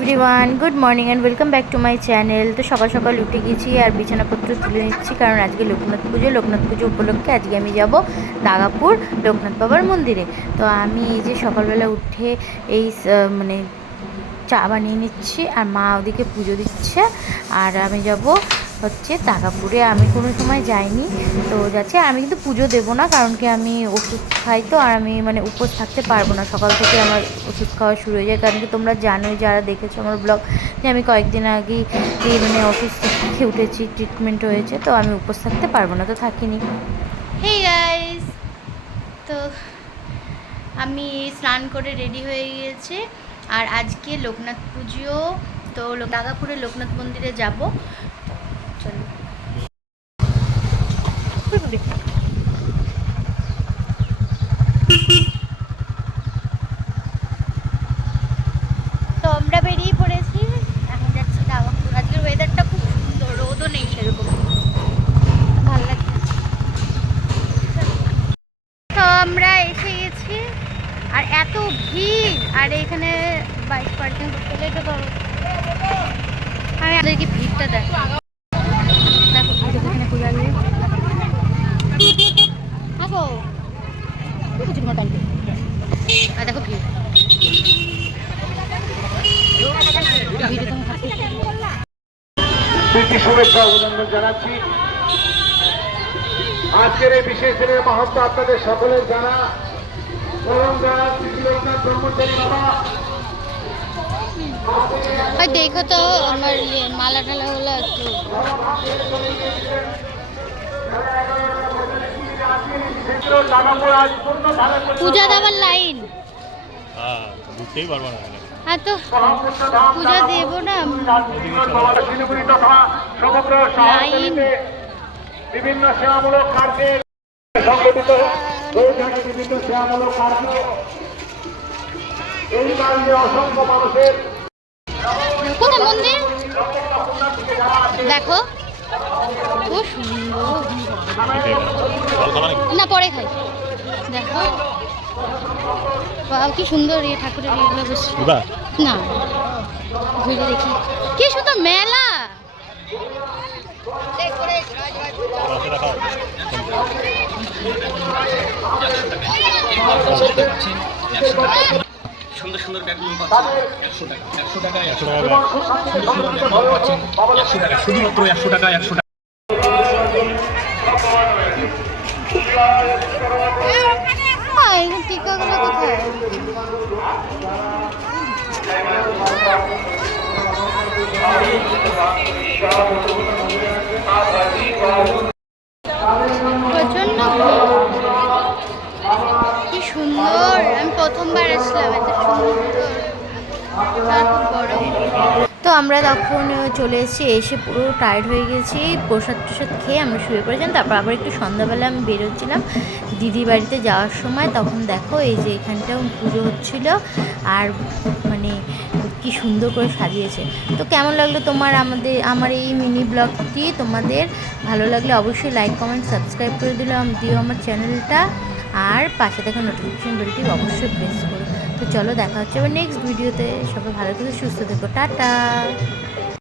Everyone, good morning and welcome back to my channel. তো সকাল সকাল উঠে গেছি আর বিছানাপত্র তুলে নিচ্ছি, কারণ আজকে লোকনাথ পুজো উপলক্ষে আজকে আমি যাব দাগাপুর লোকনাথ বাবার মন্দিরে। তো আমি এই যে সকালবেলা উঠে এই মানে চা বানিয়ে নিচ্ছি আর মা ওদিকে পুজো দিচ্ছে। আর আমি যাব হচ্ছে দাগাপুরে। আমি কোনো সময় যাইনি, তো যাচ্ছি। আর আমি কিন্তু পুজো দেবো না, কারণ কি আমি ওষুধ খাই, তো আর আমি মানে উপোস থাকতে পারবো না। সকাল থেকে আমার ওষুধ খাওয়া শুরু হয়ে যায়, কারণ কি তোমরা জানোই, যারা দেখেছো আমার ব্লগ, যে আমি কয়েকদিন আগেই মানে অফিস থেকে উঠেছি, ট্রিটমেন্ট হয়েছে, তো আমি উপোস থাকতে পারবো না, তো থাকিনি। হেই গাইস, তো আমি স্নান করে রেডি হয়ে গিয়েছি। আর আজকে লোকনাথ পুজো, তো দাগাপুরে লোকনাথ মন্দিরে যাব। চলো, তো আমরা বেরিয়ে পড়েছি, এখন যাচ্ছি দাগাপুর। আজকের ওয়েদারটা খুব সুন্দর, রোদও নেই সেরকম, ভালো লাগছে। তো আমরা এসে গেছি, আর এত ভিড়, আর এখানে বাইক পার্কিং করতে গেলে তো আমি আপনাদেরকে ভিড়টা দেখো, এখানে পূজা দিয়ে আর দেখো ভিড়, শুভেচ্ছা অভিনন্দন জানাচ্ছি। আজকের এই বিশেষ দিনের মাহাত্ম্য আপনাদের সকলের জানা, এবং যারা লোকনাথ ব্রহ্মচারী বাবা। দেখো তো আমার মালা টালা হলো একটু। পূজা দেওয়ার লাইন, বুঝতেই পারবো না। হ্যাঁ, তো পূজা দেবো না, লাইন। বিভিন্ন সেবামূলক কার্যে সংগঠিত বিভিন্ন সেবামূলক কার্য, এই কারণে অসংখ্য মানুষের কোথায় মন্দির দেখো, খুব সুন্দর। না, পরে খাই। দেখো কি সুন্দর ঠাকুরের ইয়েগুলো, বেশ না ঘুরে দেখি, কি সুন্দর মেলা। সুন্দর সুন্দর ব্যাগগুলো পাচ্ছেন 100 টাকা, 100 টাকা, 100 টাকা। সুন্দর সুন্দর ব্যাগ পাচ্ছেন 100 টাকা, শুধুমাত্র 100 টাকা, 100 টাকা। টিকাগুলো কোথায়? প্রচন্ড কি সুন্দর, আমি প্রথমবার আসলাম, এত সুন্দর, খুব বড়। তো আমরা তখন চলে এসেছি, এসে পুরো টায়ার্ড হয়ে গেছি, প্রসাদ খেয়ে আমরা শুয়ে পড়েছিলাম। তারপর আবার একটু সন্ধ্যাবেলা আমি বেরোচ্ছিলাম দিদির বাড়িতে যাওয়ার সময়, তখন দেখো এই যে এখানটাও পুজো হচ্ছিল, আর মানে কি সুন্দর করে সাজিয়েছে। তো কেমন লাগলো আমার এই মিনি ব্লগটি? তোমাদের ভালো লাগলে অবশ্যই লাইক, কমেন্ট, সাবস্ক্রাইব করে দিও আমার চ্যানেলটা, আর পাশে থাকা নোটিফিকেশন বেলটি অবশ্যই প্রেস করো। তো চলো, দেখা হচ্ছে আবার নেক্সট ভিডিওতে। সবাই ভালো থেকো, সুস্থ থেকো, টাটা।